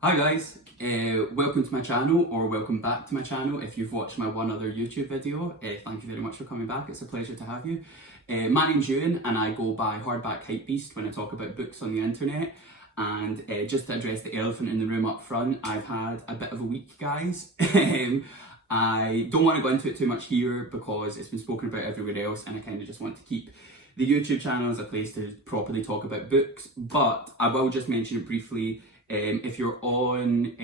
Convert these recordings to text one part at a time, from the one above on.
Hi guys, welcome to my channel, or welcome back to my channel if you've watched my one other YouTube video. Thank you very much for coming back, it's a pleasure to have you. My name's Euan and I go by Hardback Hypebeast when I talk about books on the internet. And just to address the elephant in the room up front, I've had a bit of a week, guys. I don't want to go into it too much here because it's been spoken about everywhere else, and I kind of just want to keep the YouTube channel as a place to properly talk about books. But I will just mention it briefly. If you're on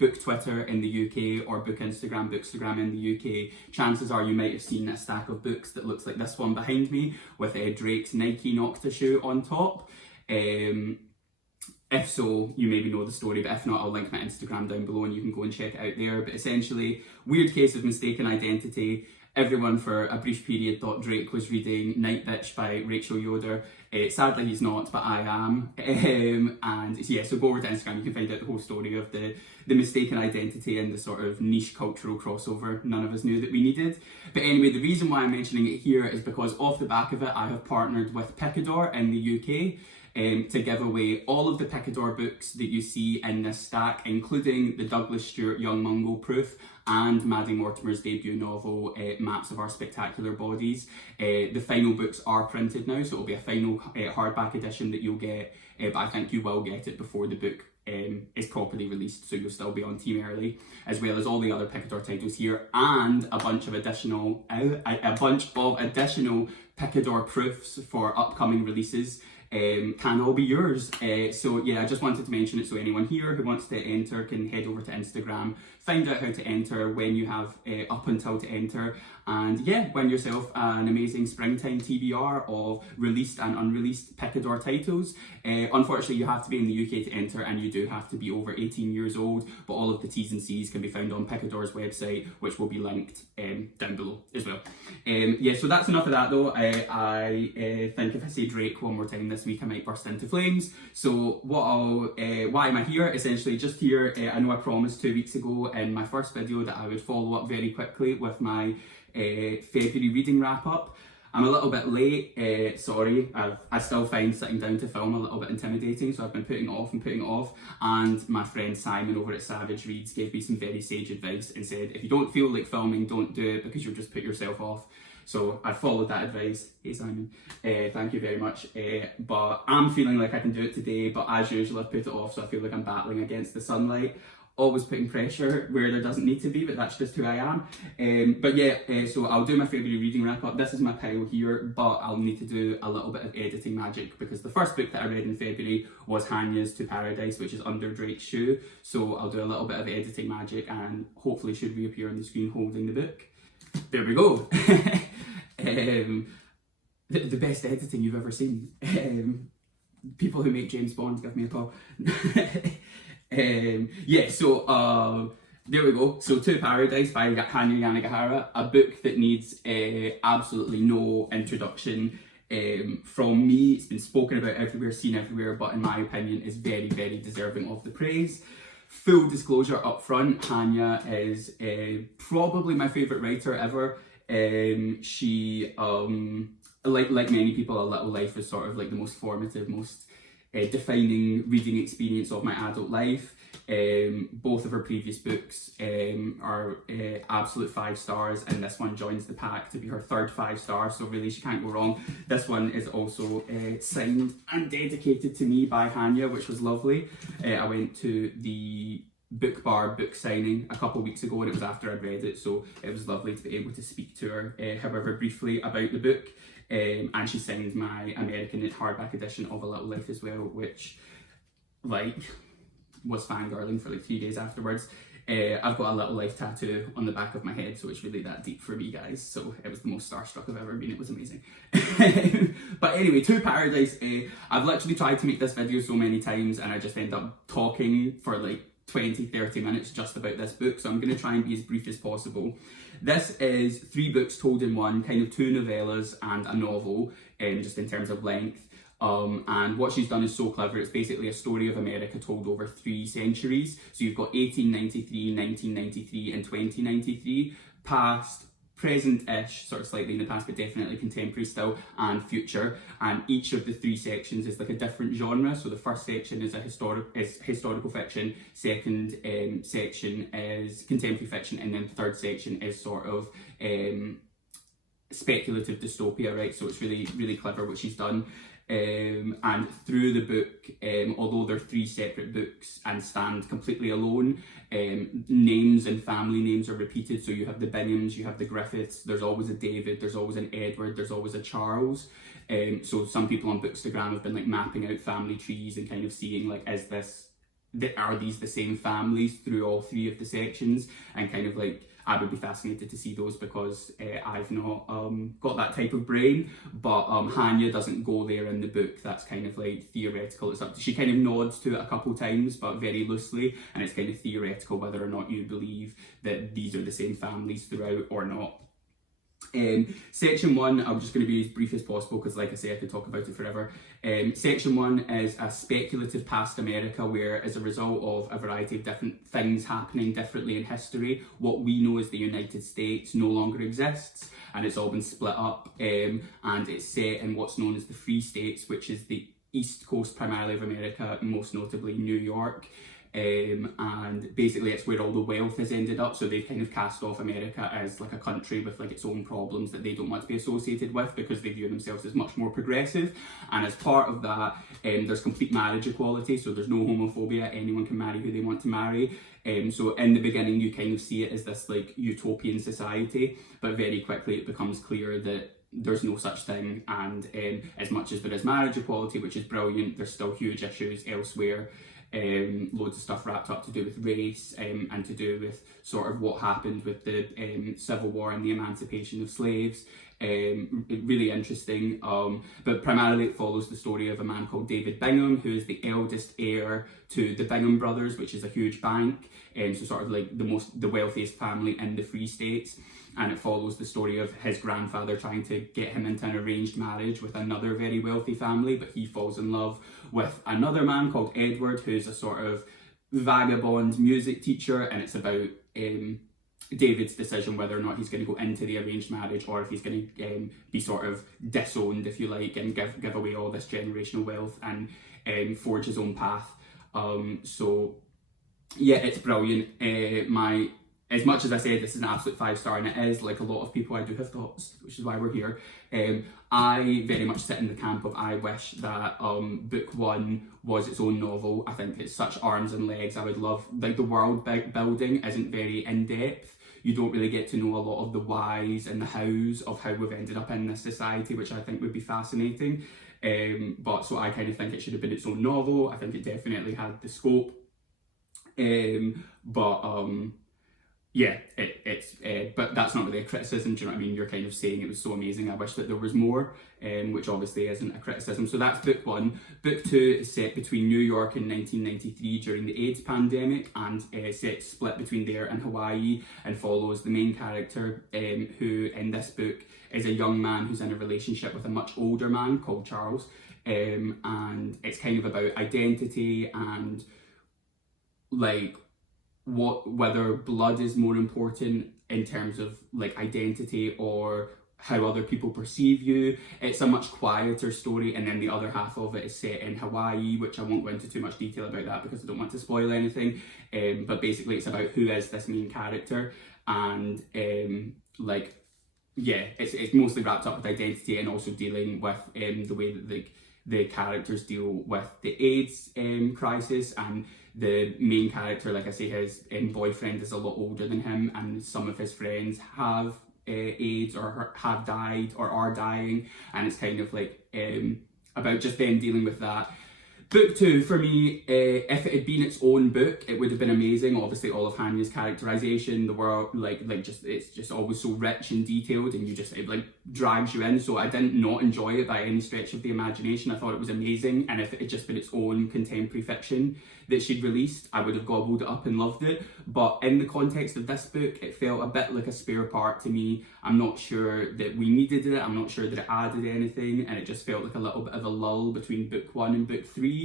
book Twitter in the UK or book Instagram, Bookstagram in the UK, chances are you might have seen a stack of books that looks like this one behind me with Drake's Nike Nocta shoe on top. If so, you maybe know the story, but if not, I'll link my Instagram down below and you can go and check it out there. But essentially, weird case of mistaken identity. Everyone for a brief period thought Drake was reading Night Bitch by Rachel Yoder. Sadly he's not, but I am. And yeah, so go over to Instagram, you can find out the whole story of the mistaken identity and the sort of niche cultural crossover none of us knew that we needed. But anyway, the reason why I'm mentioning it here is because off the back of it, I have partnered with Picador in the UK to give away all of the Picador books that you see in this stack, including the Douglas Stewart Young Mungo Proof and Maddie Mortimer's debut novel, Maps of Our Spectacular Bodies. The final books are printed now, so it'll be a final hardback edition that you'll get, but I think you will get it before the book is properly released, so you'll still be on Team Early, as well as all the other Picador titles here, and a bunch of additional Picador proofs for upcoming releases. Can all be yours. So yeah, I just wanted to mention it so anyone here who wants to enter can head over to Instagram, find out how to enter, when you have up until to enter, and yeah, win yourself an amazing springtime TBR of released and unreleased Picador titles. Unfortunately, you have to be in the UK to enter, and you do have to be over 18 years old, but all of the T's and C's can be found on Picador's website, which will be linked down below as well. Yeah, so that's enough of that though. I think if I say Drake one more time this week, I might burst into flames. So why am I here? Essentially just here, I know I promised 2 weeks ago in my first video that I would follow up very quickly with my February reading wrap up. I'm a little bit late, sorry. I still find sitting down to film a little bit intimidating, so I've been putting it off, and my friend Simon over at Savage Reads gave me some very sage advice and said, if you don't feel like filming, don't do it because you'll just put yourself off. So I followed that advice. Hey Simon, thank you very much. But I'm feeling like I can do it today, but as usual I've put it off, so I feel like I'm battling against the sunlight. Always putting pressure where there doesn't need to be, but that's just who I am. But yeah, so I'll do my February reading wrap up. This is my pile here, but I'll need to do a little bit of editing magic because the first book that I read in February was Hanya's To Paradise, which is under Drake's shoe. So I'll do a little bit of editing magic and hopefully should reappear on the screen holding the book. There we go. The best editing you've ever seen. People who make James Bond, give me a call. Yeah, so there we go. So To Paradise by Hanya Yanagihara, a book that needs absolutely no introduction from me. It's been spoken about everywhere, seen everywhere, but in my opinion is very, very deserving of the praise. Full disclosure up front, Hanya is probably my favourite writer ever. She, like many people, A Little Life is sort of like the most formative, most defining reading experience of my adult life. Both of her previous books are absolute 5 stars, and this one joins the pack to be her third 5 star, so really she can't go wrong. This one is also signed and dedicated to me by Hanya, which was lovely. I went to the book bar book signing a couple of weeks ago, and it was after I'd read it, so it was lovely to be able to speak to her, however briefly, about the book. And she signed my American hardback edition of A Little Life as well, which like was fangirling for like 3 days afterwards. I've got a Little Life tattoo on the back of my head, so it's really that deep for me, guys. So it was the most starstruck I've ever been. It was amazing. But anyway, To Paradise, I've literally tried to make this video so many times and I just end up talking for like 20-30 minutes just about this book, so I'm going to try and be as brief as possible. This is 3 books told in one, kind of 2 novellas and a novel, just in terms of length. And what she's done is so clever. It's basically a story of America told over 3 centuries. So you've got 1893, 1993 and 2093, past, present-ish, sort of slightly in the past, but definitely contemporary still, and future. And each of the 3 sections is like a different genre. So the first section is historical fiction, second section is contemporary fiction, and then the third section is sort of speculative dystopia, right? So it's really, really clever what she's done. And through the book, although they're 3 separate books and stand completely alone, names and family names are repeated. So you have the Binghams, you have the Griffiths, there's always a David, there's always an Edward, there's always a Charles. So some people on Bookstagram have been like mapping out family trees and kind of seeing like, are these the same families through all 3 of the sections, and kind of like, I would be fascinated to see those because I've not got that type of brain, but Hanya doesn't go there in the book. That's kind of like theoretical. She kind of nods to it a couple times, but very loosely, and it's kind of theoretical whether or not you believe that these are the same families throughout or not. Section 1, I'm just going to be as brief as possible because, like I say, I could talk about it forever. Section 1 is a speculative past America where, as a result of a variety of different things happening differently in history, what we know as the United States no longer exists, and it's all been split up, and it's set in what's known as the Free States, which is the East Coast primarily of America, most notably New York. And basically it's where all the wealth has ended up, so they've kind of cast off America as like a country with like its own problems that they don't want to be associated with because they view themselves as much more progressive. And as part of that, there's complete marriage equality, so there's no homophobia, anyone can marry who they want to marry. So in the beginning you kind of see it as this like utopian society, but very quickly it becomes clear that there's no such thing, and as much as there is marriage equality, which is brilliant, there's still huge issues elsewhere. Loads of stuff wrapped up to do with race and to do with sort of what happened with the Civil War and the emancipation of slaves. Really interesting, but primarily it follows the story of a man called David Bingham, who is the eldest heir to the Bingham brothers, which is a huge bank, so sort of like the wealthiest family in the Free States. And it follows the story of his grandfather trying to get him into an arranged marriage with another very wealthy family, but he falls in love with another man called Edward, who's a sort of vagabond music teacher, and it's about David's decision whether or not he's going to go into the arranged marriage or if he's going to be sort of disowned, if you like, and give away all this generational wealth and forge his own path. So yeah, it's brilliant. As much as I said this is an absolute 5-star, and it is, like a lot of people, I do have thoughts, which is why we're here. I very much sit in the camp of I wish that book 1 was its own novel. I think it's such arms and legs. I would love, like, the world building isn't very in-depth. You don't really get to know a lot of the whys and the hows of how we've ended up in this society, which I think would be fascinating. But so I kind of think it should have been its own novel. I think it definitely had the scope. Yeah, but that's not really a criticism, do you know what I mean? You're kind of saying it was so amazing, I wish that there was more, which obviously isn't a criticism. So that's book 1. Book 2 is set between New York in 1993 during the AIDS pandemic, and split between there and Hawaii, and follows the main character, who in this book is a young man who's in a relationship with a much older man called Charles, and it's kind of about identity and like whether blood is more important in terms of like identity or how other people perceive you. It's a much quieter story, and then the other half of it is set in Hawaii, which I won't go into too much detail about that because I don't want to spoil anything, but basically it's about who is this main character, and it's mostly wrapped up with identity and also dealing with the way that the characters deal with the AIDS crisis. And the main character, like I say, his boyfriend is a lot older than him, and some of his friends have AIDS or have died or are dying, and it's kind of like about just them dealing with that. Book 2, for me, if it had been its own book, it would have been amazing. Obviously, all of Hanya's characterization, the world, it's just always so rich and detailed, and it like drags you in. So I didn't not enjoy it by any stretch of the imagination. I thought it was amazing, and if it had just been its own contemporary fiction that she'd released, I would have gobbled it up and loved it. But in the context of this book, it felt a bit like a spare part to me. I'm not sure that we needed it. I'm not sure that it added anything, and it just felt like a little bit of a lull between book 1 and book 3.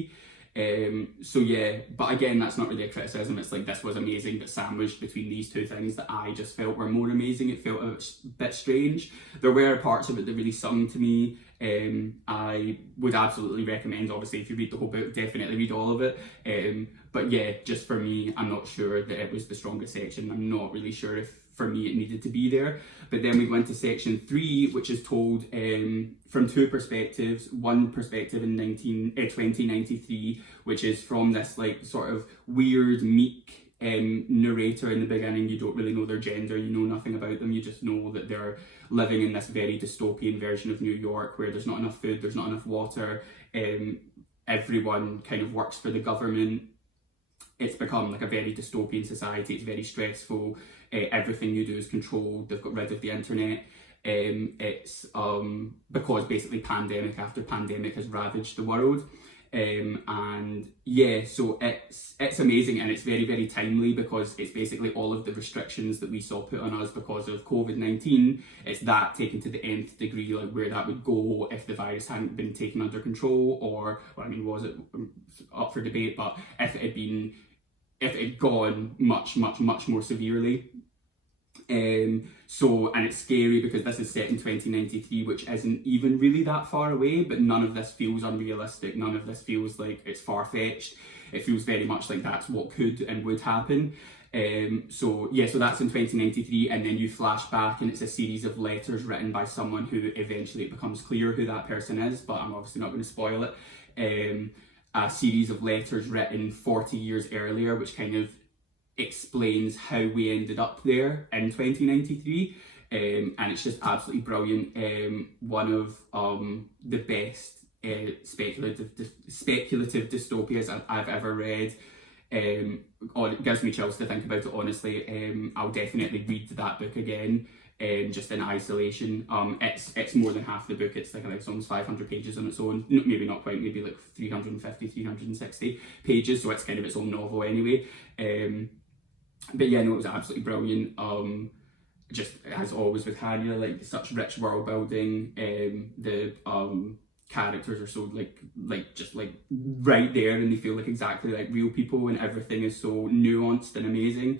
So yeah, but again, that's not really a criticism. It's like, this was amazing, but sandwiched between these two things that I just felt were more amazing, it felt a bit strange. There were parts of it that really sung to me. I would absolutely recommend, obviously, if you read the whole book, definitely read all of it. But yeah, just for me, I'm not sure that it was the strongest section. I'm not really sure if, for me, it needed to be there. But then we go into section 3, which is told from two perspectives. One perspective in 2093, which is from this like sort of weird, meek narrator in the beginning. You don't really know their gender, you know nothing about them, you just know that they're living in this very dystopian version of New York where there's not enough food, there's not enough water, everyone kind of works for the government. It's become like a very dystopian society, it's very stressful, everything you do is controlled, they've got rid of the internet. It's because basically pandemic after pandemic has ravaged the world. And yeah, so it's amazing, and it's very, very timely because it's basically all of the restrictions that we saw put on us because of COVID-19. It's that taken to the nth degree, like where that would go if the virus hadn't been taken under control, or, well, I mean, was it up for debate, but if it had gone much, much, much more severely. And it's scary because this is set in 2093, which isn't even really that far away, but none of this feels unrealistic, none of this feels like it's far-fetched. It feels very much like that's what could and would happen. So that's in 2093, and then you flash back and it's a series of letters written by someone who eventually it becomes clear who that person is, but I'm obviously not going to spoil it. A series of letters written 40 years earlier, which kind of explains how we ended up there in 2093, and it's just absolutely brilliant. One of the best speculative dystopias I've ever read. It gives me chills to think about it, honestly. I'll definitely read that book again, just in isolation. It's more than half the book. It's like it's almost 500 pages on its own. Maybe not quite, maybe like 350, 360 pages, so it's kind of its own novel anyway. But yeah, no, it was absolutely brilliant. Just as always with Hanya, like such rich world building. The characters are so just right there, and they feel like exactly like real people, and everything is so nuanced and amazing.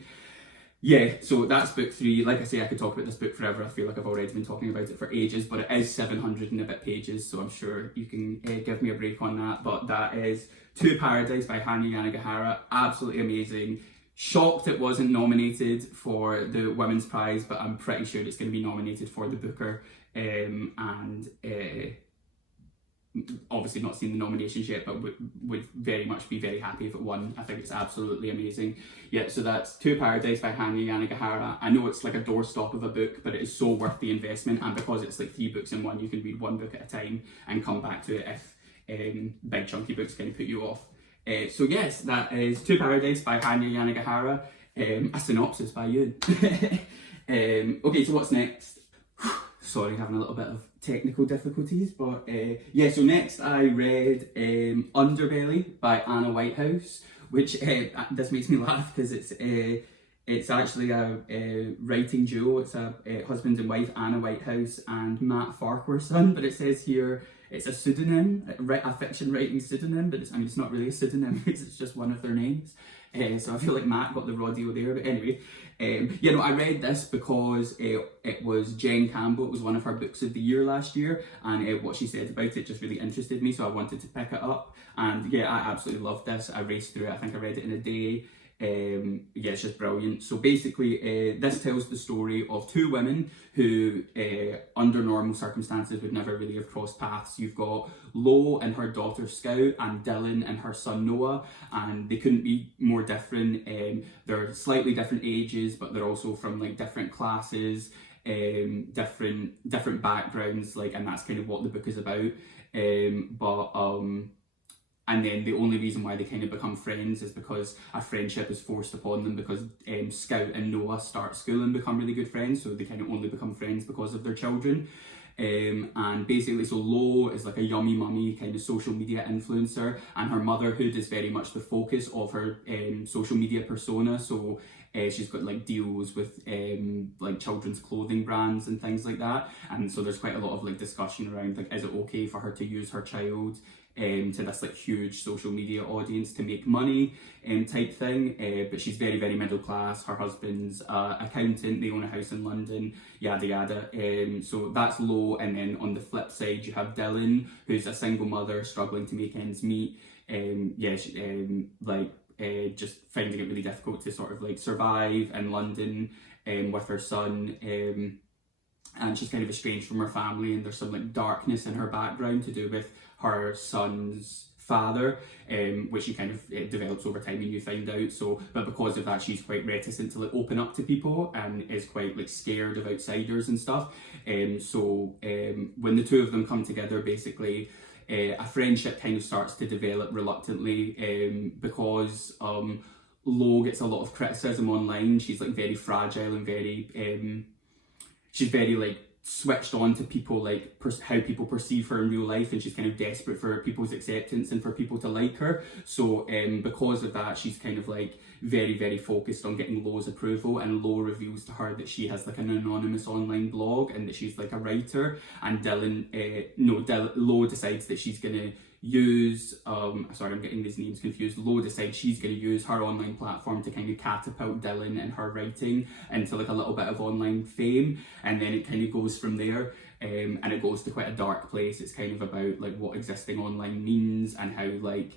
Yeah, so that's book 3. Like I say, I could talk about this book forever. I feel like I've already been talking about it for ages, but it is 700 and a bit pages, so I'm sure you can give me a break on that. But that is To Paradise by Hanya Yanagihara. Absolutely amazing. Shocked it wasn't nominated for the Women's Prize, but I'm pretty sure it's going to be nominated for the Booker. And obviously not seen the nominations yet, but would very much be very happy if it won. I think it's absolutely amazing. Yeah, so that's To Paradise by Hanya Yanagihara. I know it's like a doorstop of a book, but it is so worth the investment, and because it's like 3 books in one, you can read one book at a time and come back to it if big chunky books kind of put you off. So yes, that is To Paradise by Hanya Yanagihara, a synopsis by Euan. Okay, so what's next? Sorry, having a little bit of technical difficulties, but yeah, so next I read Underbelly by Anna Whitehouse, which this makes me laugh because it's actually a writing duo. It's a husband and wife, Anna Whitehouse and Matt Farquhar's son, but it says here it's a pseudonym, a fiction writing pseudonym, but it's not really a pseudonym, it's just one of their names. So I feel like Matt got the raw deal there, but anyway. I read this because it was Jen Campbell. It was one of her books of the year last year, and what she said about it just really interested me, so I wanted to pick it up. And yeah, I absolutely loved this. I raced through it. I think I read it in a day. Yeah, it's just brilliant. So basically, this tells the story of 2 women who, under normal circumstances, would never really have crossed paths. You've got Lo and her daughter Scout, and Dylan and her son Noah, and they couldn't be more different. They're slightly different ages, but they're also from like different classes, different backgrounds, and that's kind of what the book is about. And then the only reason why they kind of become friends is because a friendship is forced upon them, because Scout and Noah start school and become really good friends, so they kind of only become friends because of their children. And basically, so Lo is like a yummy mummy kind of social media influencer, and her motherhood is very much the focus of her social media persona. So she's got like deals with like children's clothing brands and things like that, and so there's quite a lot of like discussion around like, is it okay for her to use her child to this like huge social media audience to make money type thing. But she's very, very middle class. Her husband's accountant, they own a house in London, yada yada. So that's Lo. And then on the flip side, you have Dylan, who's a single mother struggling to make ends meet. Just finding it really difficult to sort of like survive in London with her son. And she's kind of estranged from her family, and there's some like darkness in her background to do with her son's father, which she kind of develops over time and you find out. So, but because of that, she's quite reticent to like open up to people and is quite like scared of outsiders and stuff. When the two of them come together, basically, a friendship kind of starts to develop reluctantly because Lo gets a lot of criticism online. She's like very fragile and very she's very like switched on to people, like how people perceive her in real life, and she's kind of desperate for people's acceptance and for people to like her. So because of that, she's kind of like very, very focused on getting Lo's approval, and Lo reveals to her that she has like an anonymous online blog and that she's like a writer. And Lo decides that she's gonna use sorry, I'm getting these names confused. Lo decides she's going to use her online platform to kind of catapult Dylan and her writing into like a little bit of online fame, and then it kind of goes from there. And it goes to quite a dark place. It's kind of about like what existing online means and how like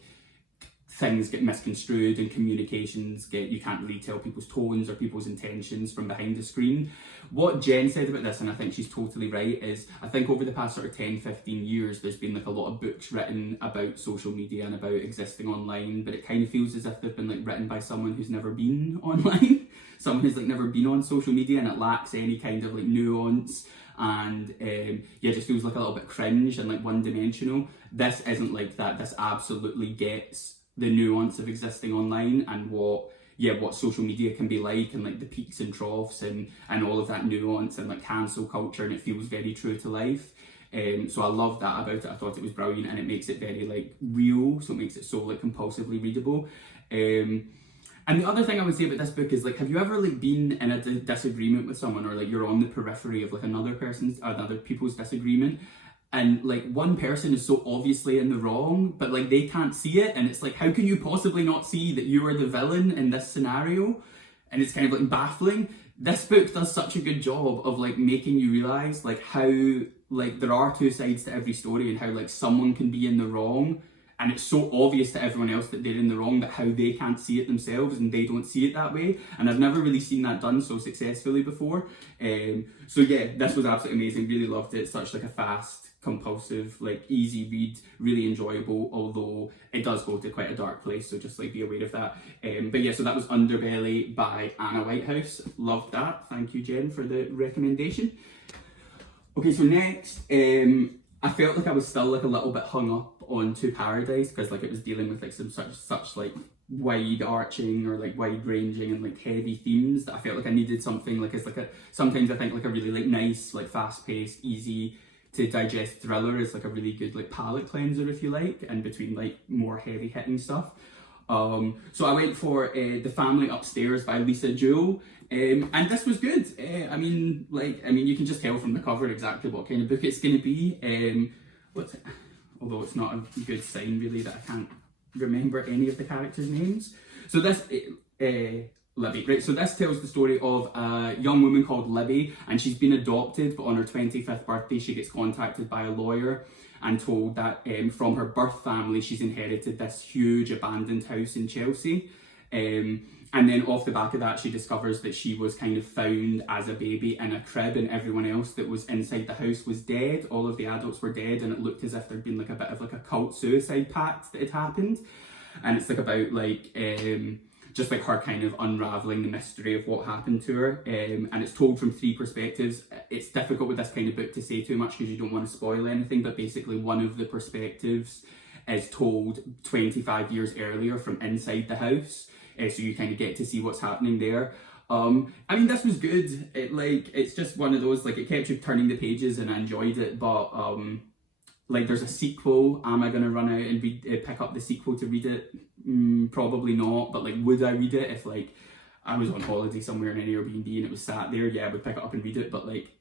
things get misconstrued and you can't really tell people's tones or people's intentions from behind the screen. What Jen said about this, and I think she's totally right, is I think over the past sort of 10-15 years there's been like a lot of books written about social media and about existing online, but it kind of feels as if they've been like written by someone who's never been online, someone who's like never been on social media, and it lacks any kind of like nuance, and it just feels like a little bit cringe and like one-dimensional. This isn't like that. This absolutely gets the nuance of existing online and what social media can be like, and like the peaks and troughs and all of that nuance and like cancel culture, and it feels very true to life. So I love that about it. I thought it was brilliant, and it makes it very like real, so it makes it so like compulsively readable. And the other thing I would say about this book is like, have you ever like been in a disagreement with someone, or like you're on the periphery of like other people's disagreement, and like one person is so obviously in the wrong, but like they can't see it, and it's like, how can you possibly not see that you are the villain in this scenario? And it's kind of like baffling. This book does such a good job of like making you realize like how like there are two sides to every story, and how like someone can be in the wrong, and it's so obvious to everyone else that they're in the wrong, but how they can't see it themselves and they don't see it that way. And I've never really seen that done so successfully before. So yeah, this was absolutely amazing. Really loved it. Such like a fast, compulsive, like easy read, really enjoyable, although it does go to quite a dark place, so just like be aware of that. But yeah, so that was Underbelly by Anna Whitehouse. Loved that. Thank you, Jen, for the recommendation. Okay, so next, I felt like I was still like a little bit hung up on To Paradise, because like it was dealing with like some such like wide arching or like wide ranging and like heavy themes, that I felt like I needed something like as like a, sometimes I think like a really like nice, like fast paced, easy to digest thriller is like a really good like palate cleanser, if you like, in between like more heavy hitting stuff. So I went for The Family Upstairs by Lisa Jewell, and this was good. I mean, you can just tell from the cover exactly what kind of book it's going to be. Although it's not a good sign really that I can't remember any of the characters' names. So this, Libby, right? So this tells the story of a young woman called Libby, and she's been adopted, but on her 25th birthday she gets contacted by a lawyer and told that from her birth family she's inherited this huge abandoned house in Chelsea. And then off the back of that, she discovers that she was kind of found as a baby in a crib, and everyone else that was inside the house was dead. All of the adults were dead, and it looked as if there'd been like a bit of like a cult suicide pact that had happened. And it's like about like just like her kind of unraveling the mystery of what happened to her. And it's told from three perspectives. It's difficult with this kind of book to say too much because you don't want to spoil anything, but basically one of the perspectives is told 25 years earlier from inside the house. So you kind of get to see what's happening there. I mean, this was good. It's just one of those, like, it kept you turning the pages and I enjoyed it, but like there's a sequel. Am I going to run out and pick up the sequel to read it? Probably not, but like, would I read it if like I was on holiday somewhere in an Airbnb and it was sat there? Yeah, I would pick it up and read it, but like,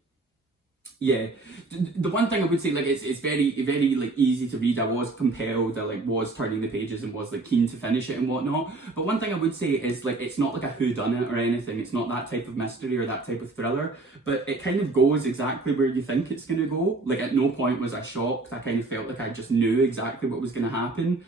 Yeah, the one thing I would say, like, it's very like easy to read. I was compelled, I like was turning the pages and was like keen to finish it and whatnot. But one thing I would say is like it's not like a whodunit or anything. It's not that type of mystery or that type of thriller. But it kind of goes exactly where you think it's gonna go. Like at no point was I shocked. I kind of felt like I just knew exactly what was gonna happen.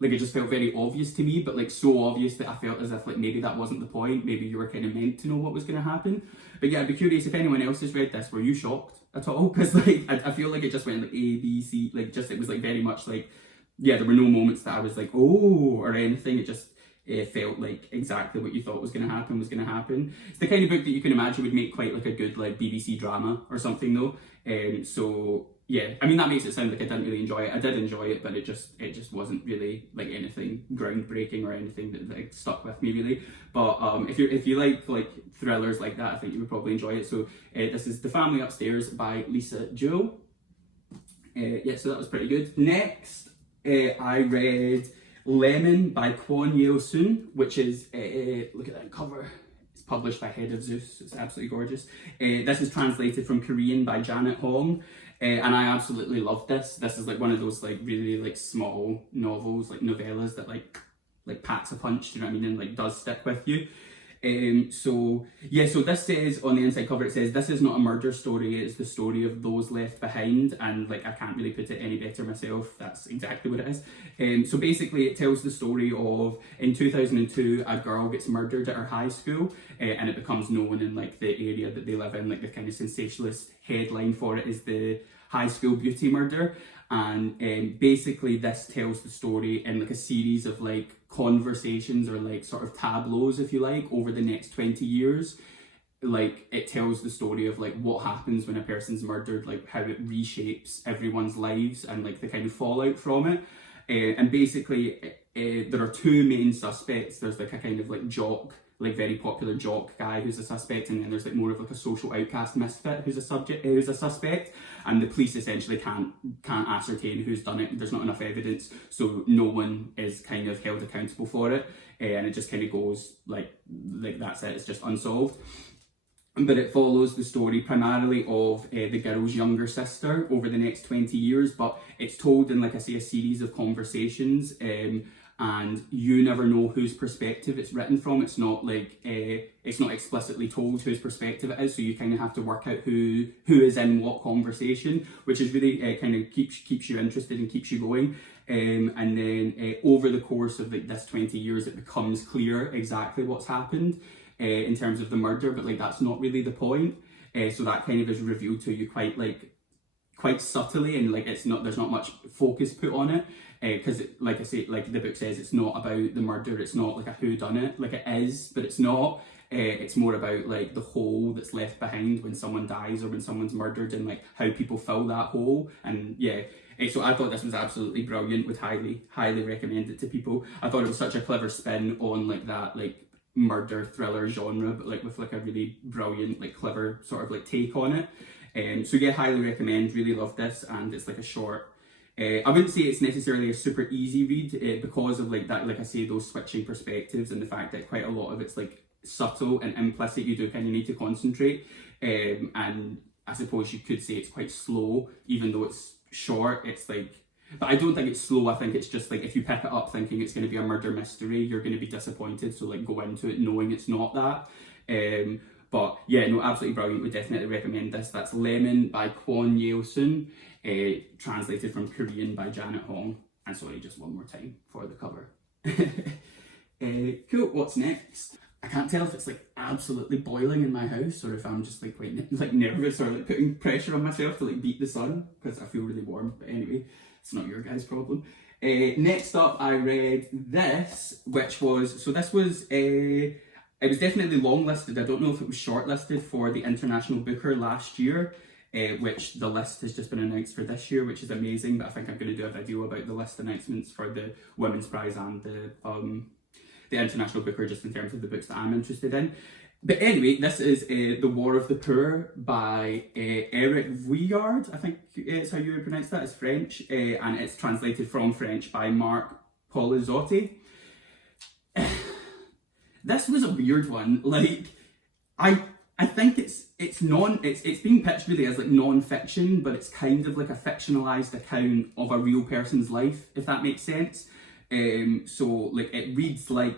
Like it just felt very obvious to me, but like so obvious that I felt as if like maybe that wasn't the point. Maybe you were kind of meant to know what was going to happen. But yeah, I'd be curious if anyone else has read this. Were you shocked at all? Because like I feel like it just went like A, B, C. Like just it was like very much like, yeah, there were no moments that I was like, oh, or anything. It just felt like exactly what you thought was going to happen was going to happen. It's the kind of book that you can imagine would make quite like a good like BBC drama or something though. So yeah, I mean that makes it sound like I didn't really enjoy it. I did enjoy it, but it just wasn't really like anything groundbreaking or anything that like, stuck with me really. But if you like thrillers like that, I think you would probably enjoy it. So this is The Family Upstairs by Lisa Jo. Yeah, so that was pretty good. Next, I read Lemon by Kwon Yeo Soon, which is look at that cover. It's published by Head of Zeus. It's absolutely gorgeous. This is translated from Korean by Janet Hong. And I absolutely love this. This is like one of those like really like small novels, like novellas that like packs a punch, do you know what I mean, and like does stick with you. So this says on the inside cover, it says, "This is not a murder story, it's the story of those left behind," and like I can't really put it any better myself. That's exactly what it is. So basically it tells the story of, in 2002, a girl gets murdered at her high school, and it becomes known in like the area that they live in, like the kind of sensationalist headline for it is the high school beauty murder. And basically this tells the story in like a series of like conversations or like sort of tableaus, if you like, over the next 20 years. Like it tells the story of like what happens when a person's murdered, like how it reshapes everyone's lives and like the kind of fallout from it. And basically there are two main suspects. There's like a kind of like jock, like very popular jock guy who's a suspect, and then there's like more of like a social outcast misfit who's a suspect, and the police essentially can't ascertain who's done it. There's not enough evidence, so no one is kind of held accountable for it, and it just kind of goes like that's it. It's just unsolved. But it follows the story primarily of the girl's younger sister over the next 20 years, but it's told in, like I say, a series of conversations, and you never know whose perspective it's written from. It's not like it's not explicitly told whose perspective it is, so you kind of have to work out who is in what conversation, which is really kind of keeps you interested and keeps you going. And then over the course of like this 20 years, it becomes clear exactly what's happened in terms of the murder, but like that's not really the point. So that kind of is revealed to you quite subtly, and like there's not much focus put on it, because like I say, like the book says, it's not about the murder. It's not like a whodunit. Like it is, but it's not. It's more about like the hole that's left behind when someone dies or when someone's murdered, and like how people fill that hole. And yeah, so I thought this was absolutely brilliant. Would highly recommend it to people. I thought it was such a clever spin on like that like murder thriller genre, but like with like a really brilliant, like clever sort of like take on it. So yeah, highly recommend. Really love this, and it's like a short. I wouldn't say it's necessarily a super easy read because of like that, like I say, those switching perspectives and the fact that quite a lot of it's like subtle and implicit. You do kind of need to concentrate, and I suppose you could say it's quite slow, even though it's short. It's like, but I don't think it's slow. I think it's just like if you pick it up thinking it's going to be a murder mystery, you're going to be disappointed. So like go into it knowing it's not that. But yeah, no, absolutely brilliant. Would definitely recommend this. That's Lemon by Kwon Yeo Soon, translated from Korean by Janet Hong. And sorry, just one more time for the cover. Cool. What's next? I can't tell if it's like absolutely boiling in my house or if I'm just like quite like nervous or like putting pressure on myself to like beat the sun because I feel really warm. But anyway, it's not your guys' problem. Next up, I read this, which was, so this was it was definitely longlisted. I don't know if it was shortlisted for the International Booker last year, which the list has just been announced for this year, which is amazing. But I think I'm going to do a video about the list announcements for the Women's Prize and the International Booker, just in terms of the books that I'm interested in. But anyway, this is The War of the Poor by Eric Vuillard. I think it's how you would pronounce that. It's French, and it's translated from French by Marc Polizzotti. This was a weird one. Like, I I think it's being pitched really as like non-fiction, but it's kind of like a fictionalized account of a real person's life, if that makes sense. So like it reads like,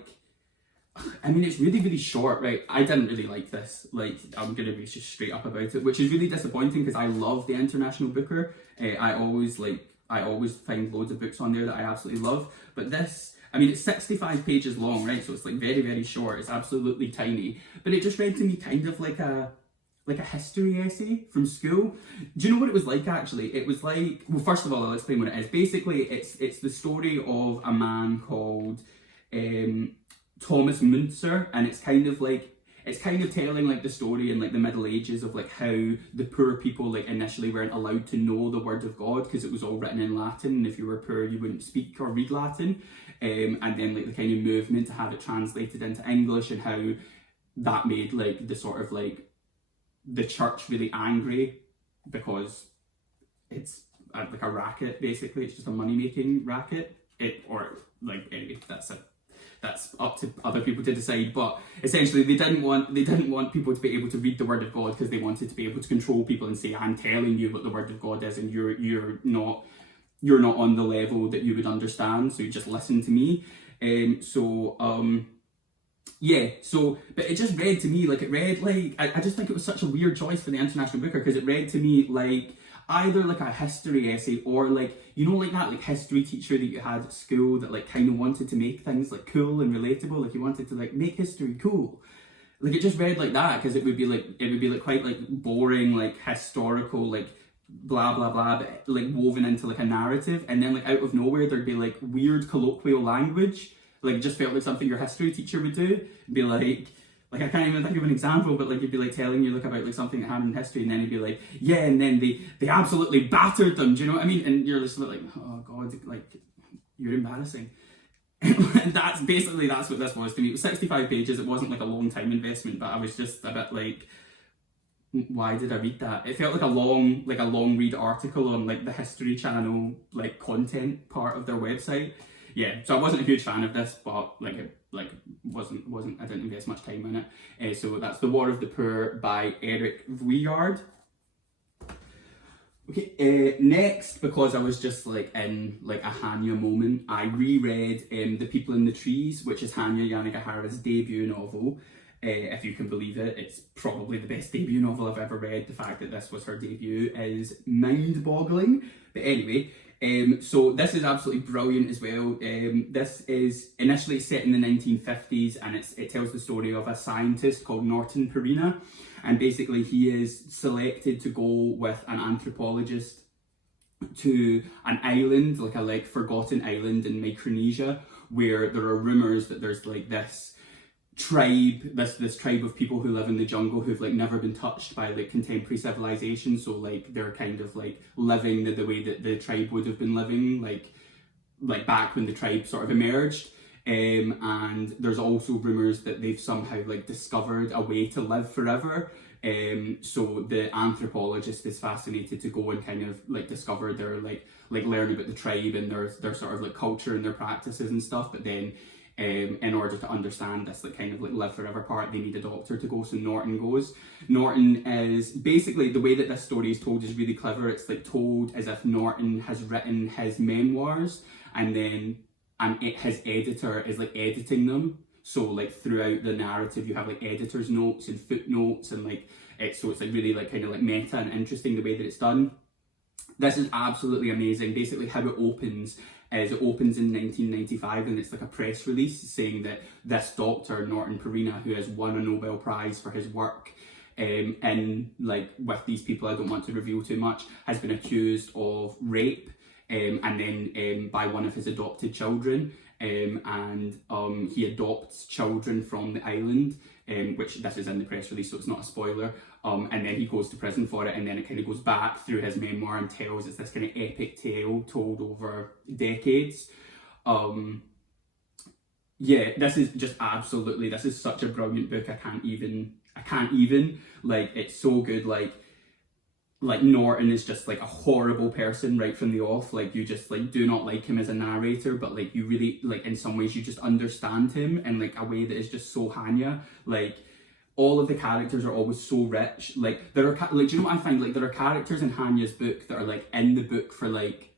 I mean, it's really, really short, right? I didn't really like this. Like, I'm gonna be just straight up about it, which is really disappointing because I love the International Booker. I always find loads of books on there that I absolutely love. But this, I mean, it's 65 pages long, right? So it's like very, very short. It's absolutely tiny. But it just read to me kind of like a history essay from school. Do you know what it was like actually? It was like, well, first of all, I'll explain what it is. Basically, it's the story of a man called Thomas Müntzer, and it's kind of telling like the story in like the Middle Ages of like how the poor people like initially weren't allowed to know the word of God because it was all written in Latin, and if you were poor you wouldn't speak or read Latin, and then like the kind of movement to have it translated into English, and how that made like the sort of like the church really angry because it's like a racket, basically. It's just a money-making racket. Anyway, that's up to other people to decide, but essentially they didn't want people to be able to read the word of God because they wanted to be able to control people and say, I'm telling you what the word of God is, and you're not on the level that you would understand, so you just listen to me. But it just read to me like, I just think it was such a weird choice for the International Booker, because it read to me like either like a history essay or like, you know, like that like history teacher that you had at school that like kind of wanted to make things like cool and relatable, like you wanted to like make history cool. Like it just read like that, because it would be like quite like boring, like historical, like blah blah blah, but like woven into like a narrative, and then like out of nowhere there'd be like weird colloquial language. Like it just felt like something your history teacher would do. It'd be like I can't even think of an example, but like he'd be like telling you like about like something that happened in history, and then he'd be like, yeah, and then they absolutely battered them. Do you know what I mean? And you're just like, oh god, like you're embarrassing. And that's what this was to me. It was 65 pages. It wasn't like a long time investment, but I was just a bit like, why did I read that? It felt like a long read article on like the History Channel like content part of their website. Yeah, so I wasn't a huge fan of this, but I didn't invest much time in it. So that's The War of the Poor by Eric Vuillard. Okay, next, because I was just like in like a Hanya moment, I reread The People in the Trees, which is Hanya Yanagihara's debut novel. If you can believe it, it's probably the best debut novel I've ever read. The fact that this was her debut is mind-boggling. But anyway, so this is absolutely brilliant as well. This is initially set in the 1950s, and it tells the story of a scientist called Norton Perina, and basically he is selected to go with an anthropologist to an island, like a forgotten island in Micronesia, where there are rumours that there's like this tribe of people who live in the jungle who've like never been touched by like contemporary civilization, so like they're kind of like living the way that the tribe would have been living like back when the tribe sort of emerged, and there's also rumors that they've somehow like discovered a way to live forever. So the anthropologist is fascinated to go and kind of like discover their like learn about the tribe and their sort of like culture and their practices and stuff, but then in order to understand this like kind of like live forever part, they need a doctor to go, so Norton goes. Norton is basically, the way that this story is told is really clever. It's like told as if Norton has written his memoirs, and his editor is like editing them. So like throughout the narrative you have like editor's notes and footnotes, and like it's like really like kind of like meta and interesting the way that it's done. This is absolutely amazing. Basically how it opens is it opens in 1995, and it's like a press release saying that this doctor, Norton Perina, who has won a Nobel Prize for his work in like with these people I don't want to reveal too much, has been accused of rape and then by one of his adopted children. He adopts children from the island, which this is in the press release, so it's not a spoiler. And then he goes to prison for it, and then it kind of goes back through his memoir and tells it's this kind of epic tale told over decades. This is just absolutely, this is such a brilliant book. I can't even, like, it's so good. Like Norton is just like a horrible person right from the off. Like you just like do not like him as a narrator, but like you really like in some ways you just understand him in like a way that is just so Hanya. Like all of the characters are always so rich. Like there are like, do you know what I find? Like there are characters in Hanya's book that are like in the book for like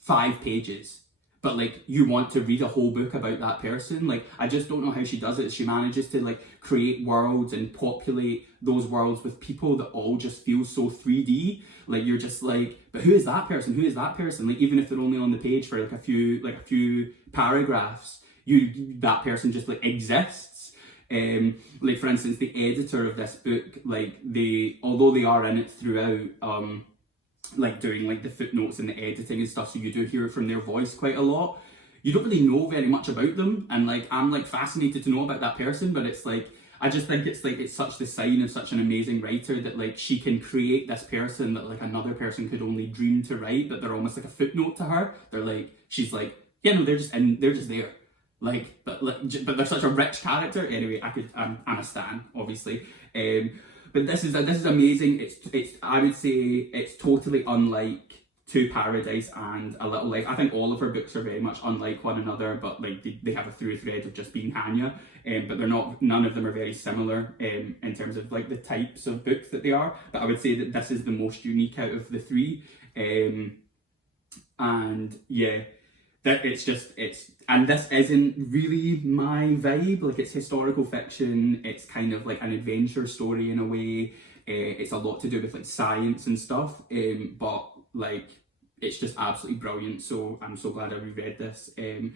5 pages, but like you want to read a whole book about that person. Like I just don't know how she does it. She manages to like create worlds and populate those worlds with people that all just feel so 3D. Like you're just like, but who is that person? Who is that person? Like even if they're only on the page for like a few paragraphs, that person just like exists. Like for instance, the editor of this book, like although they are in it throughout, like doing like the footnotes and the editing and stuff, so you do hear it from their voice quite a lot. You don't really know very much about them, and like I'm like fascinated to know about that person, but it's like I just think it's like it's such the sign of such an amazing writer that like she can create this person that like another person could only dream to write, that they're almost like a footnote to her. They're like, she's like, yeah, no, they're just there. Like, but they're such a rich character. Anyway, I'm a stan, obviously. But this is amazing. It's I would say it's totally unlike To Paradise and A Little Life. I think all of her books are very much unlike one another, but like they have a through thread of just being Hanya. But none of them are very similar in terms of like the types of books that they are. But I would say that this is the most unique out of the 3. And yeah. That and this isn't really my vibe. Like it's historical fiction, it's kind of like an adventure story in a way. It's a lot to do with like science and stuff, but like it's just absolutely brilliant. So I'm so glad I reread this. And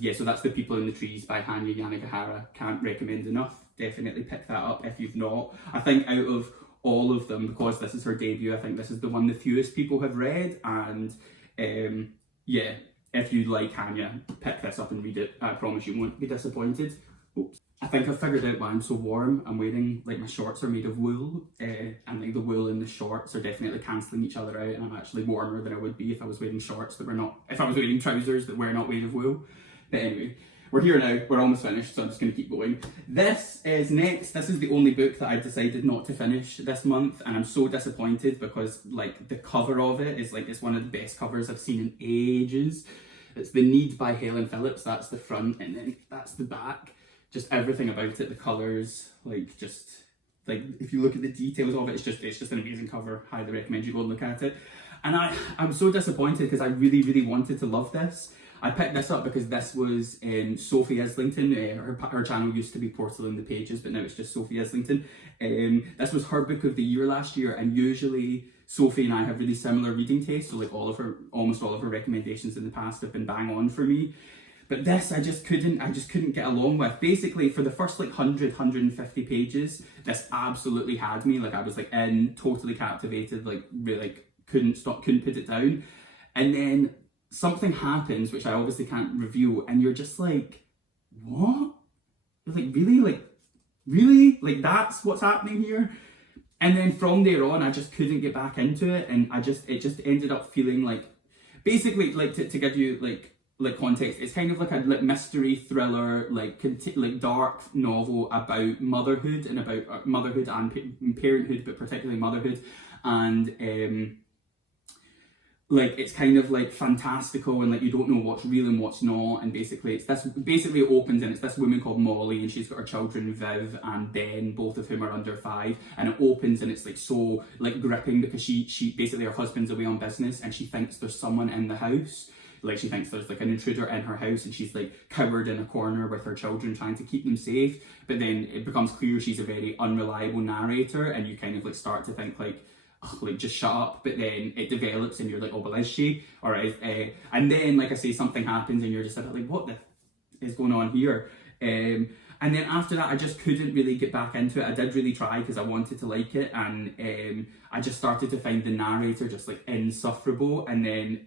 yeah, so that's The People in the Trees by Hanya Yanagihara. Can't recommend enough. Definitely pick that up if you've not. I think out of all of them, because this is her debut, I think this is the one the fewest people have read. And yeah, if you like Hanya, pick this up and read it. I promise you won't be disappointed. Oops. I think I've figured out why I'm so warm. I'm wearing, like my shorts are made of wool, and like the wool and the shorts are definitely cancelling each other out, and I'm actually warmer than I would be if I was wearing shorts that were not, if I was wearing trousers that were not made of wool. But anyway, we're here now, we're almost finished, so I'm just going to keep going. This is next. This is the only book that I decided not to finish this month, and I'm so disappointed because like the cover of it is like, it's one of the best covers I've seen in ages. It's The Need by Helen Phillips. That's the front, and then that's the back. Just everything about it, the colours, like just like if you look at the details of it, it's just an amazing cover. Highly recommend you go and look at it. And I'm so disappointed because I really, really wanted to love this. I picked this up because this was Sophie Islington. Her channel used to be Porcelain the Pages, but now it's just Sophie Islington. This was her book of the year last year, and usually Sophie and I have really similar reading tastes, so like almost all of her recommendations in the past have been bang on for me. But this I just couldn't get along with. Basically, for the first like 150 pages, this absolutely had me. Like I was like totally captivated, like really like couldn't put it down. And then something happens, which I obviously can't reveal, and you're just like, what? You're like, really? Like that's what's happening here? And then from there on, I just couldn't get back into it, and it just ended up feeling like, basically, like to give you like context, it's kind of like a mystery thriller, like dark novel about motherhood and parenthood, but particularly motherhood, and like it's kind of like fantastical, and like you don't know what's real and what's not, and basically it opens and it's this woman called Molly, and she's got her children Viv and Ben, both of whom are under 5, and it opens and it's like so like gripping because she basically, her husband's away on business and she thinks there's someone in the house. Like she thinks there's like an intruder in her house, and she's like cowered in a corner with her children trying to keep them safe. But then it becomes clear she's a very unreliable narrator, and you kind of like start to think like, oh, like just shut up. But then it develops and you're like, oh well, is she? All right. And then like I say, something happens and you're just like, what the is going on here? And then after that, I just couldn't really get back into it. I did really try because I wanted to like it, and I just started to find the narrator just like insufferable. And then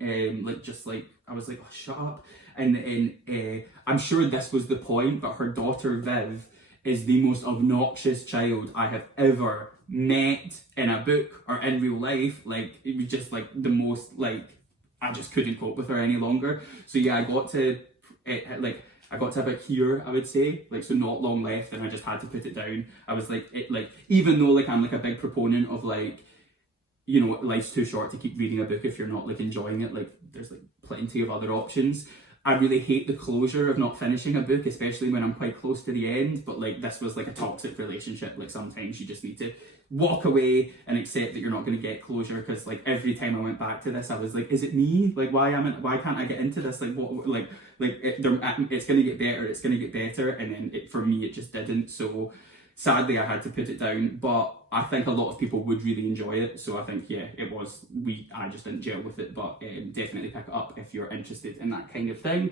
I was like, oh, shut up. And then I'm sure this was the point, but her daughter Viv is the most obnoxious child I have ever met in a book or in real life. Like it was just like the most, like I just couldn't cope with her any longer. So yeah, I got to about here, I would say, like, so not long left, and I just had to put it down. I was like, even though like I'm like a big proponent of like, you know, life's too short to keep reading a book if you're not like enjoying it, like there's like plenty of other options. I really hate the closure of not finishing a book, especially when I'm quite close to the end, but like this was like a toxic relationship. Like sometimes you just need to walk away and accept that you're not going to get closure, because like every time I went back to this I was like, is it me? Like why can't I get into this? Like what, it's going to get better, it's going to get better, and then for me it just didn't. So sadly I had to put it down, but I think a lot of people would really enjoy it. So I think, yeah, I just didn't gel with it, but definitely pick it up if you're interested in that kind of thing.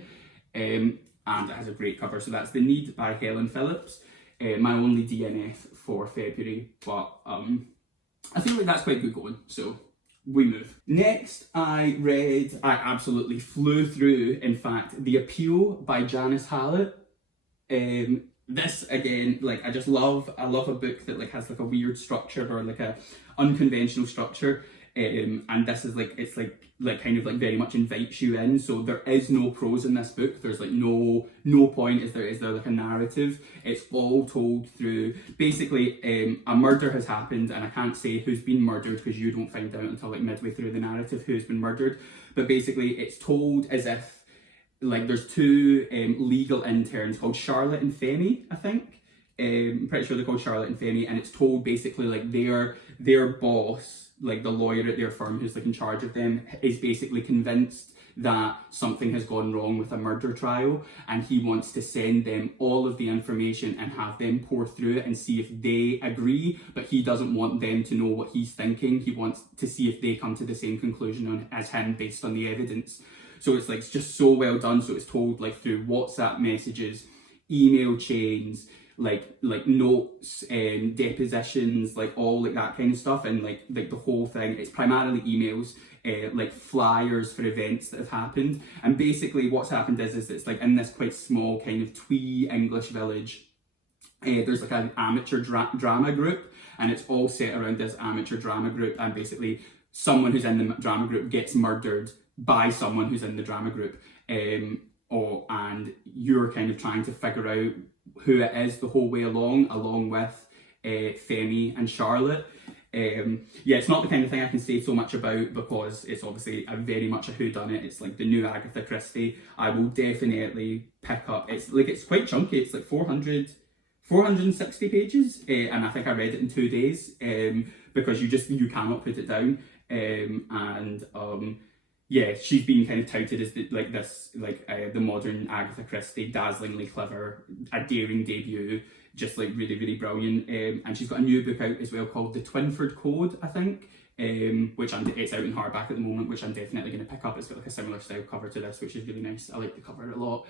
And it has a great cover. So that's The Need by Helen Phillips. My only DNF for February, but I feel like that's quite good going, so we move. Next, I absolutely flew through, in fact, The Appeal by Janice Hallett. This again, like I love a book that like has like a weird structure, or like a unconventional structure, and this is like, it's like kind of like very much invites you in. So there is no prose in this book. There's like no point is there like a narrative. It's all told through basically a murder has happened, and I can't say who's been murdered because you don't find out until like midway through the narrative who's been murdered, but basically it's told as if like there's two legal interns called Charlotte and Femi, I think. I'm pretty sure they're called Charlotte and Femi, and it's told basically like their boss, like the lawyer at their firm who's like in charge of them, is basically convinced that something has gone wrong with a murder trial, and he wants to send them all of the information and have them pour through it and see if they agree, but he doesn't want them to know what he's thinking. He wants to see if they come to the same conclusion as him based on the evidence. So it's like, it's just so well done. So it's told like through WhatsApp messages, email chains, like notes and depositions, like all like that kind of stuff, and like the whole thing. It's primarily emails, like flyers for events that have happened. And basically what's happened is it's like in this quite small kind of twee English village, there's like an amateur drama group, and it's all set around this amateur drama group, and basically someone who's in the drama group gets murdered by someone who's in the drama group, and you're kind of trying to figure out who it is the whole way along with Femi and Charlotte. Yeah, it's not the kind of thing I can say so much about, because it's obviously very much a whodunit. It's like the new Agatha Christie. I will definitely pick up. It's quite chunky. It's like 460 pages, and I think I read it in 2 days, because you cannot put it down. Yeah, she's been kind of touted as the modern Agatha Christie, dazzlingly clever, a daring debut, just like really, really brilliant. And she's got a new book out as well called The Twinford Code, I think, it's out in hardback at the moment, which I'm definitely going to pick up. It's got like a similar style cover to this, which is really nice. I like the cover a lot.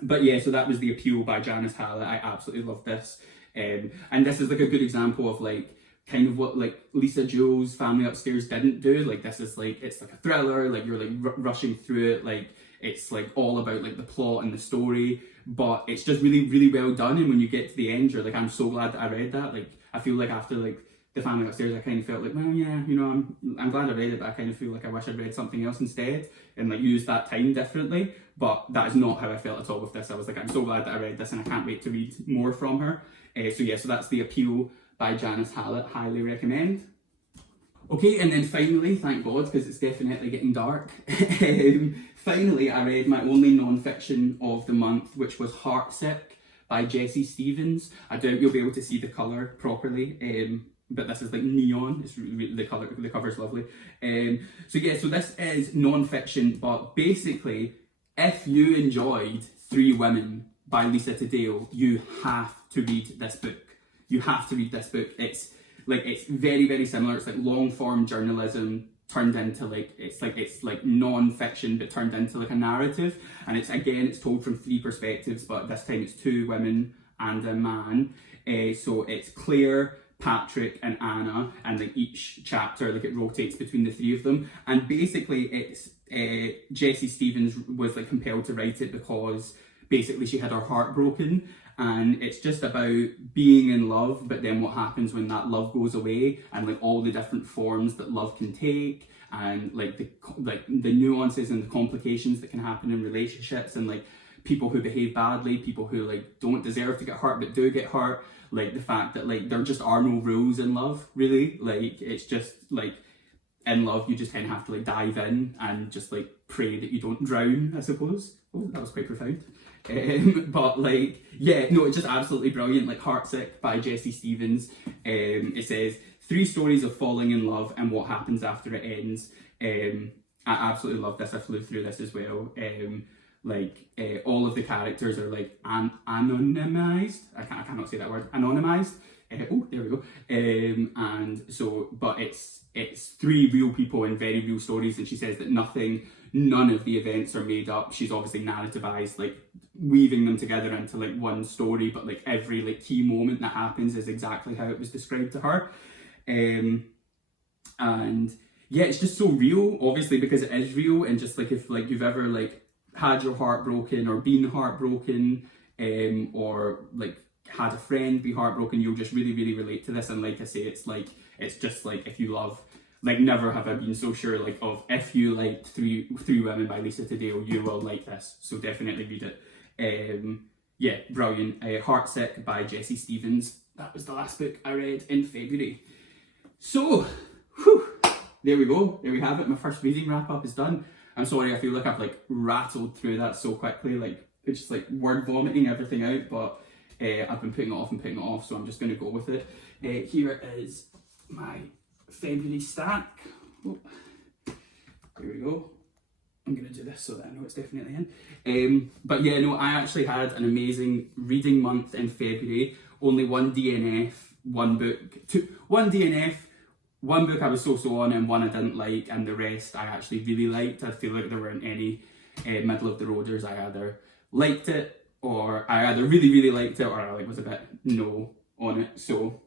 But yeah, so that was The Appeal by Janice Hallett. I absolutely love this. And this is like a good example of like kind of what like Lisa Jo's Family Upstairs didn't do. Like this is like, it's like a thriller, like you're like rushing through it, like it's like all about like the plot and the story, but it's just really, really well done. And when you get to the end, you're like, I'm so glad that I read that. Like I feel like after like The Family Upstairs, I kind of felt like, well, yeah, you know, I'm glad I read it, but I kind of feel like I wish I'd read something else instead and like used that time differently. But that is not how I felt at all with this. I was like, I'm so glad that I read this, and I can't wait to read more from her. So yeah, so that's The Appeal by Janice Hallett. Highly recommend. Okay, and then finally, thank God, because it's definitely getting dark. Finally, I read my only non-fiction of the month, which was Heartsick by Jessie Stevens. I doubt you'll be able to see the colour properly, but this is like neon. It's really, the cover's lovely. So yeah, so this is non-fiction, but basically, if you enjoyed Three Women by Lisa Taddeo, you have to read this book. You have to read this book. It's very, very similar. It's like long form journalism turned into like, it's like non-fiction but turned into like a narrative. And it's told from three perspectives, but this time it's two women and a man. So it's Claire, Patrick and Anna, and like each chapter, like it rotates between the three of them. And basically it's Jessie Stevens was like compelled to write it because basically she had her heart broken. And it's just about being in love, but then what happens when that love goes away, and like all the different forms that love can take, and like the nuances and the complications that can happen in relationships, and like people who behave badly, people who like don't deserve to get hurt but do get hurt, like the fact that like there just are no rules in love, really. Like it's just like in love you just kind of have to like dive in and just like pray that you don't drown, I suppose. Oh, that was quite profound. But like, yeah, no, it's just absolutely brilliant. Like Heartsick by Jessie Stevens. It says 3 stories of falling in love and what happens after it ends. I absolutely love this. I flew through this as well. All of the characters are like anonymized. I cannot say that word. Anonymized. Oh, there we go. And so, but it's 3 real people and very real stories. And she says that none of the events are made up. She's obviously narrativized, like weaving them together into like one story. But like every like key moment that happens is exactly how it was described to her. And yeah, it's just so real, obviously, because it is real. And just like if like you've ever like had your heart broken or been heartbroken, or like had a friend be heartbroken, you'll just really, really relate to this. And like I say, it's just like if you love, like never have I been so sure like of if you liked Three Women by Lisa Taddeo, you will like this. So definitely read it. Yeah, brilliant. Heartsick by Jessie Stevens. That was the last book I read in February. So, whew, there we go. There we have it. My first reading wrap up is done. I'm sorry, I feel like I've like rattled through that so quickly, like it's just like word vomiting everything out, but I've been putting it off, so I'm just going to go with it. Here is my February stack. Oh, here we go. I'm going to do this so that I know it's definitely in. But yeah, no, I actually had an amazing reading month in February. Only one DNF, one book, one DNF, one book I was so on, and one I didn't like, and the rest I actually really liked. I feel like there weren't any middle of the roaders. I either liked it, or I either really, really liked it, or I like was a bit no on it. So,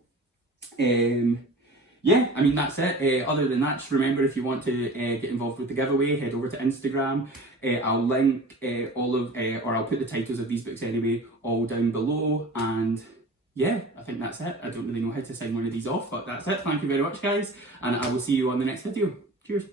yeah, I mean, that's it. Other than that, just remember, if you want to get involved with the giveaway, head over to Instagram. I'll link or I'll put the titles of these books anyway, all down below. And yeah, I think that's it. I don't really know how to sign one of these off, but that's it. Thank you very much, guys. And I will see you on the next video. Cheers.